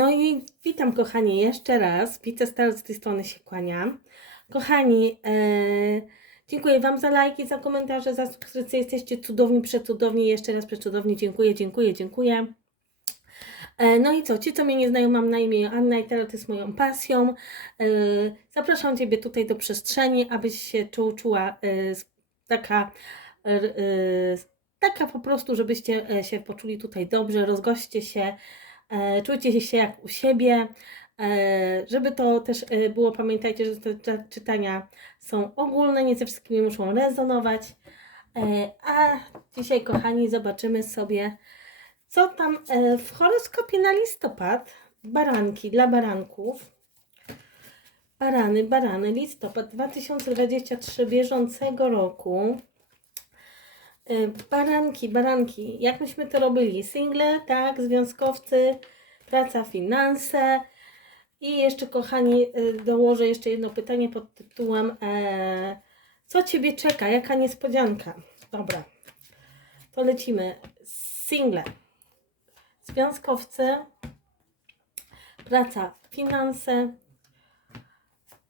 No i witam kochani jeszcze raz. Widzę staro z tej strony się kłania. Kochani, e, dziękuję Wam za lajki, za komentarze, za subskrypcję. Jesteście cudowni, przecudowni. Jeszcze raz przecudowni. Dziękuję, dziękuję, dziękuję. E, No i co, ci co mnie nie znają, mam na imię Anna i tarot jest moją pasją. E, Zapraszam Ciebie tutaj do przestrzeni, abyś się czu, czuła taka, taka po prostu, żebyście się poczuli tutaj dobrze, rozgoście się, czujcie się jak u siebie. E, Żeby to też e, było, pamiętajcie, że te czytania są ogólne, nie ze wszystkimi muszą rezonować. E, A dzisiaj, kochani, zobaczymy sobie, co tam e, w horoskopie na listopad. Baranki dla baranków. Barany, barany, listopad 2023 bieżącego roku. E, Baranki, baranki. Jak myśmy to robili? Single, tak, związkowcy, praca, finanse. I jeszcze, kochani, e, dołożę jeszcze jedno pytanie pod tytułem e, Co Ciebie czeka? Jaka niespodzianka? Dobra, to lecimy. Single, związkowcy, praca, finanse.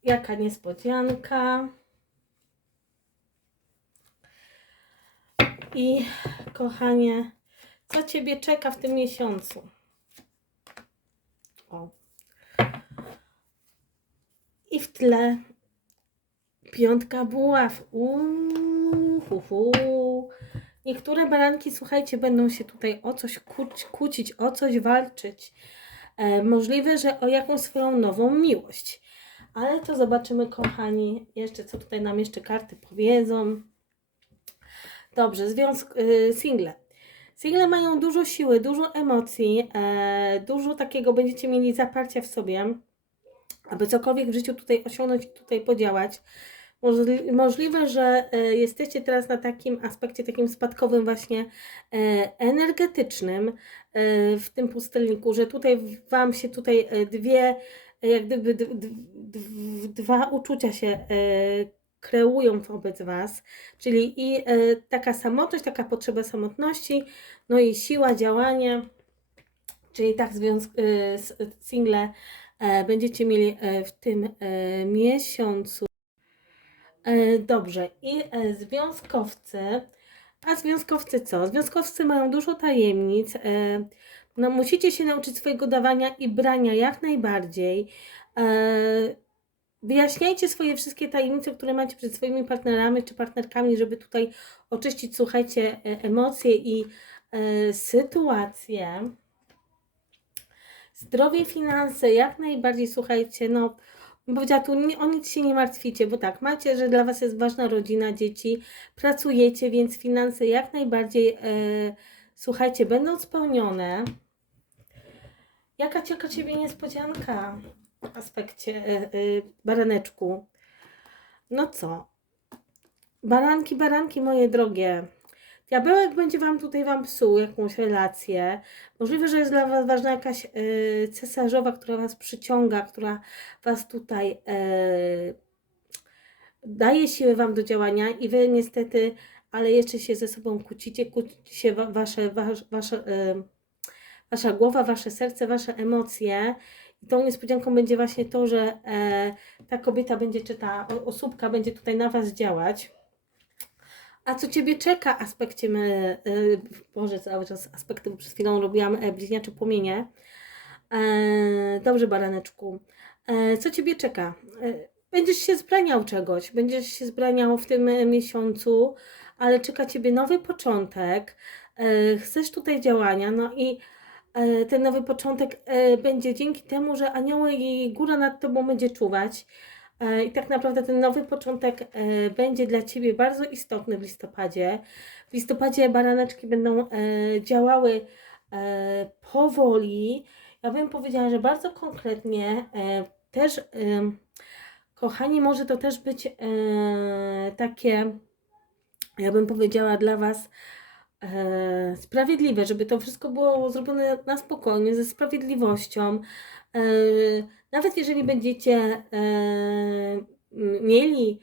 Jaka niespodzianka? I kochanie, co Ciebie czeka w tym miesiącu? O. I w tle piątka buław. Uuu. Niektóre baranki, słuchajcie, będą się tutaj o coś kłócić o coś walczyć. E, możliwe, że o jakąś swoją nową miłość. Ale to zobaczymy, kochani, jeszcze co tutaj nam jeszcze karty powiedzą. Dobrze, związk, y, single. Single mają dużo siły, dużo emocji, e, dużo takiego będziecie mieli zaparcia w sobie, aby cokolwiek w życiu tutaj osiągnąć, tutaj podziałać. Możli, możliwe, że e, jesteście teraz na takim aspekcie, takim spadkowym właśnie e, energetycznym e, w tym pustelniku, że tutaj Wam się tutaj e, dwie, jak gdyby dwa uczucia się e, kreują wobec Was, czyli i e, taka samotność, taka potrzeba samotności, no i siła, działanie, czyli tak związk, e, single e, będziecie mieli w tym miesiącu. Dobrze, i związkowcy, a związkowcy co? Związkowcy mają dużo tajemnic, no musicie się nauczyć swojego dawania i brania jak najbardziej. Wyjaśniajcie swoje wszystkie tajemnice, które macie przed swoimi partnerami czy partnerkami, żeby tutaj oczyścić, słuchajcie, e, emocje i e, sytuacje. Zdrowie, finanse, jak najbardziej, słuchajcie, no, powiedziała tu o nic się nie martwicie, bo tak, macie, że dla Was jest ważna rodzina, dzieci, pracujecie, więc finanse jak najbardziej, e, słuchajcie, będą spełnione. Jaka cieka Ciebie niespodzianka aspekcie e, e, baraneczku? No co? Baranki, baranki moje drogie. Diabełek będzie Wam tutaj Wam psuł jakąś relację. Możliwe, że jest dla Was ważna jakaś e, cesarzowa, która Was przyciąga, która Was tutaj e, daje siłę Wam do działania i Wy niestety, ale jeszcze się ze sobą kłócicie, kłóci się wa, Wasze, wasz, wasze, e, Wasza głowa, Wasze serce, Wasze emocje. I tą niespodzianką będzie właśnie to, że e, ta kobieta będzie, czy ta osóbka będzie tutaj na Was działać. A co Ciebie czeka aspekcie, e, Boże, cały czas aspekty, bo przed chwilą robiłam e, bliźniacze płomienie. E, dobrze, baraneczku. E, co Ciebie czeka? E, będziesz się zbraniał czegoś, będziesz się zbraniał w tym e, miesiącu, ale czeka Ciebie nowy początek. E, chcesz tutaj działania, no i ten nowy początek e, będzie dzięki temu, że anioły i góra nad Tobą będzie czuwać. E, I tak naprawdę ten nowy początek e, będzie dla Ciebie bardzo istotny w listopadzie. W listopadzie baraneczki będą e, działały e, powoli. Ja bym powiedziała, że bardzo konkretnie e, też, kochani, może to też być e, takie, ja bym powiedziała dla Was, e, sprawiedliwe, żeby to wszystko było zrobione na spokojnie, ze sprawiedliwością. E, nawet jeżeli będziecie e, mieli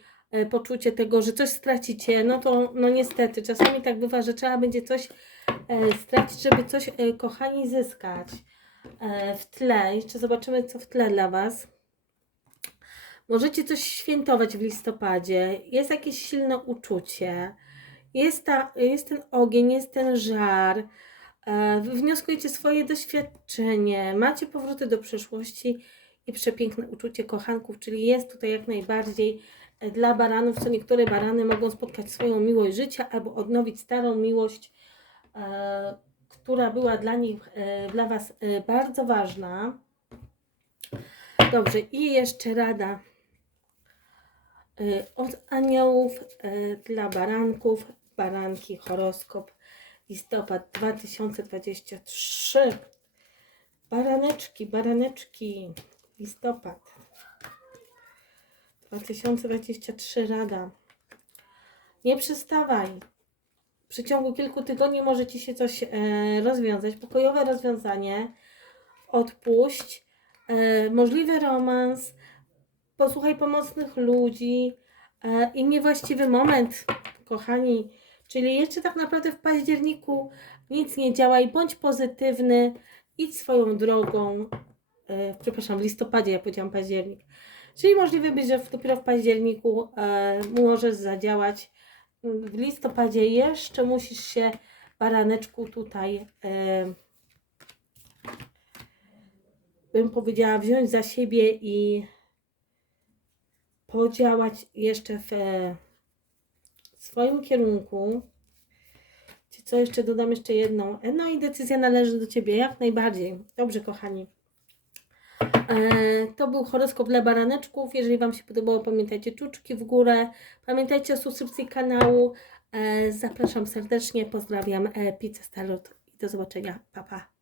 poczucie tego, że coś stracicie, no to no niestety, czasami tak bywa, że trzeba będzie coś stracić, żeby coś, kochani, zyskać. w tle. Jeszcze zobaczymy, co w tle dla Was. Możecie coś świętować w listopadzie. Jest jakieś silne uczucie. Jest, ta, jest ten ogień, jest ten żar. E, wy Wnioskujecie swoje doświadczenie. Macie powroty do przeszłości i przepiękne uczucie kochanków, czyli jest tutaj jak najbardziej e, dla baranów, co niektóre barany mogą spotkać swoją miłość życia albo odnowić starą miłość, e, która była dla nich, dla Was bardzo ważna. Dobrze, i jeszcze rada od aniołów dla baranków, baranki, horoskop, listopad 2023. Baraneczki, baraneczki, listopad 2023 rada. Nie przestawaj. W przeciągu kilku tygodni może Ci się coś e, rozwiązać. Pokojowe rozwiązanie. Odpuść. E, możliwy romans. Posłuchaj pomocnych ludzi. E, I niewłaściwy moment, kochani. Czyli jeszcze tak naprawdę w październiku nic nie działaj. Bądź pozytywny. Idź swoją drogą. E, przepraszam, w listopadzie ja powiedziałam październik. Czyli możliwe być, że dopiero w październiku e, możesz zadziałać. W listopadzie jeszcze musisz się, baraneczku, tutaj, e, bym powiedziała, wziąć za siebie i podziałać jeszcze w e, swoim kierunku. Ci Co jeszcze dodam? Jeszcze jedną. No i decyzja należy do Ciebie, jak najbardziej. Dobrze, kochani. E, To był horoskop dla baraneczków. Jeżeli Wam się podobało, pamiętajcie czuczki w górę. Pamiętajcie o subskrypcji kanału. E, Zapraszam serdecznie. Pozdrawiam. e, Pizza Starot i do zobaczenia. Pa, pa.